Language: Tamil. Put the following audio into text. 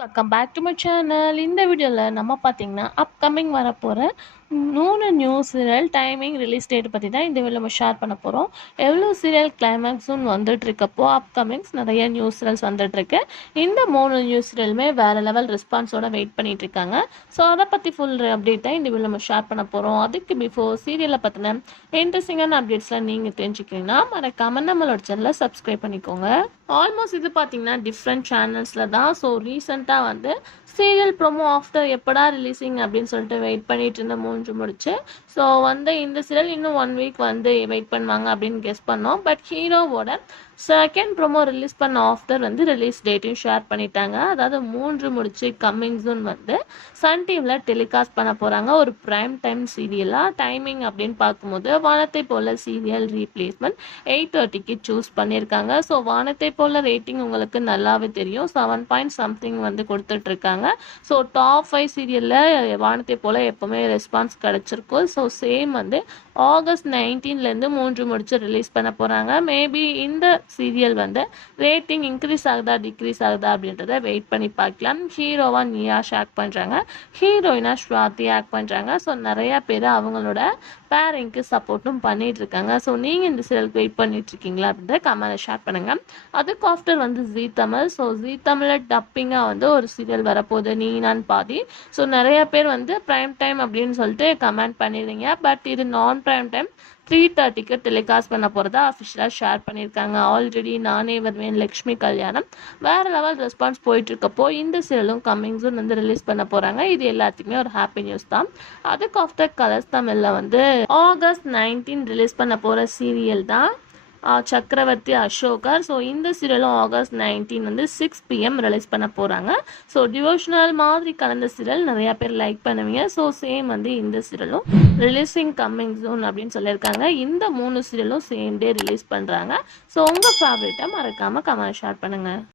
Welcome back to my channel. இந்த வீடியோவில் நம்ம பார்த்தீங்கன்னா அப்கமிங் வரப்போகிற 3 new serial timing release date பற்றி தான் இந்த வீடியோ நம்ம ஷேர் பண்ண போகிறோம். எவ்வளோ சீரியல் கிளைமேக்ஸும் வந்துட்டு இருக்கப்போ அப்கமிங்ஸ் நிறைய நியூ சீரியல்ஸ் வந்துட்டுருக்கு. இந்த 3 நியூ சீரியலுமே வேறு லெவல் ரெஸ்பான்ஸோட வெயிட் பண்ணிட்டு இருக்காங்க. ஸோ அதை பற்றி ஃபுல் அப்டேட்டை இந்த வீடியோ நம்ம ஷேர் பண்ண போகிறோம். அதுக்கு பிஃபோர் சீரியலை பற்றின இன்ட்ரெஸ்டிங்கான அப்டேட்ஸ்லாம் நீங்கள் தெரிஞ்சுக்கிறீங்கன்னா மறக்காமல் நம்மளோட சேனலை சப்ஸ்கிரைப் பண்ணிக்கோங்க. ஆல்மோஸ்ட் இது பார்த்தீங்கன்னா டிஃப்ரெண்ட் சேனல்ஸில் தான். ஸோ ரீசெண்டாக வந்து சீரியல் ப்ரோமோ ஆஃப்டர் எப்படா ரிலீஸிங் அப்படின்னு சொல்லிட்டு வெயிட் பண்ணிட்டு இருந்த மூன்று முடிச்சு. ஸோ வந்து இந்த சீரியல் இன்னும் 1 வீக் வந்து வெயிட் பண்ணுவாங்க அப்படின்னு கெஸ் பண்ணோம். பட் ஹீரோவோட செகண்ட் ப்ரோமோ ரிலீஸ் பண்ண ஆஃப்டர் வந்து ரிலீஸ் டேட்டையும் ஷேர் பண்ணிட்டாங்க. அதாவது 3 முடிச்சு கம்மிங் சூன் வந்து சன் டிவியில் டெலிகாஸ்ட் பண்ண போகிறாங்க. ஒரு ப்ரைம் டைம் சீரியலாக டைமிங் அப்படின்னு பார்க்கும்போது வானத்தை போல சீரியல் ரீப்ளேஸ்மெண்ட் 8:30க்கு சூஸ் பண்ணியிருக்காங்க. ஸோ வானத்தை போல ரேட்டிங் உங்களுக்கு நல்லாவே தெரியும். 7 பாயிண்ட் சம்திங் வந்து கொடுத்துட்ருக்காங்க. ஸோ டாப் 5 சீரியலில் வானத்தை போல எப்போவுமே ரெஸ்பான்ஸ் கிடச்சிருக்கும். ஸோ சேம் வந்து ஆகஸ்ட் 19லேருந்து 3 முடிச்சு ரிலீஸ் பண்ண போகிறாங்க. மேபி இந்த சீரியல் வந்து ரேட்டிங் இன்க்ரீஸ் ஆகுதா டிக்ரீஸ் ஆகுதா அப்படின்றத வெயிட் பண்ணி பார்க்கலாம். ஹீரோவா நியாஷ் ஆக்ட் பண்ணுறாங்க, ஹீரோயினா ஸ்வாதி ஆக்ட் பண்ணுறாங்க. ஸோ நிறையா பேர் அவங்களோட பேரிங்க்கு சப்போர்ட்டும் பண்ணிட்டு இருக்காங்க. ஸோ நீங்கள் இந்த சீரியலுக்கு வெயிட் பண்ணிட்டு இருக்கீங்களா அப்படின்றத கமெண்ட்ல ஷேர் பண்ணுங்கள். அதுக்கு ஆஃப்டர் வந்து ஜீ தமிழ். ஸோ ஜீ தமிழில் டப்பிங்காக வந்து ஒரு சீரியல் வரப்போகுது, நீ நான் பாதி. ஸோ நிறைய பேர் வந்து ப்ரைம் டைம் அப்படின்னு சொல்லிட்டு கமெண்ட் பண்ணிடுறீங்க. பட் இது நான் ப்ரைம் டைம் 3:30க்கு டெலிகாஸ்ட் பண்ண போகிறதா அஃபிஷியலாக ஷேர் பண்ணியிருக்காங்க. ஆல்ரெடி நானே வருவேன், லக்ஷ்மி கல்யாணம் வேறு லெவல் ரெஸ்பான்ஸ் போயிட்டுருக்கப்போ இந்த சீரியலும் கம்மிங் சூன் வந்து ரிலீஸ் பண்ண போகிறாங்க. இது எல்லாத்துக்குமே ஒரு ஹாப்பி நியூஸ் தான். அதுக்கு ஆஃப்டர் கலர்ஸ் தமிழில் வந்து ஆகஸ்ட் 19 ரிலீஸ் பண்ண போகிற சீரியல் தான் சக்கரவர்த்தி அசோகர். ஸோ இந்த சீரியலும் ஆகஸ்ட் 19 வந்து 6 PM ரிலீஸ் பண்ண போகிறாங்க. ஸோ டிவோஷனல் மாதிரி கலந்த சீரியல் நிறையா பேர் லைக் பண்ணுவீங்க. ஸோ சேம் வந்து இந்த சீரியலும் ரிலீஸிங் கம்மிங் சூன் அப்படின்னு சொல்லியிருக்காங்க. இந்த 3 சீரியலும் சேம் டே ரிலீஸ் பண்ணுறாங்க. ஸோ உங்கள் ஃபேவரட்டை மறக்காமல் கமெண்ட் ஷேர் பண்ணுங்கள்.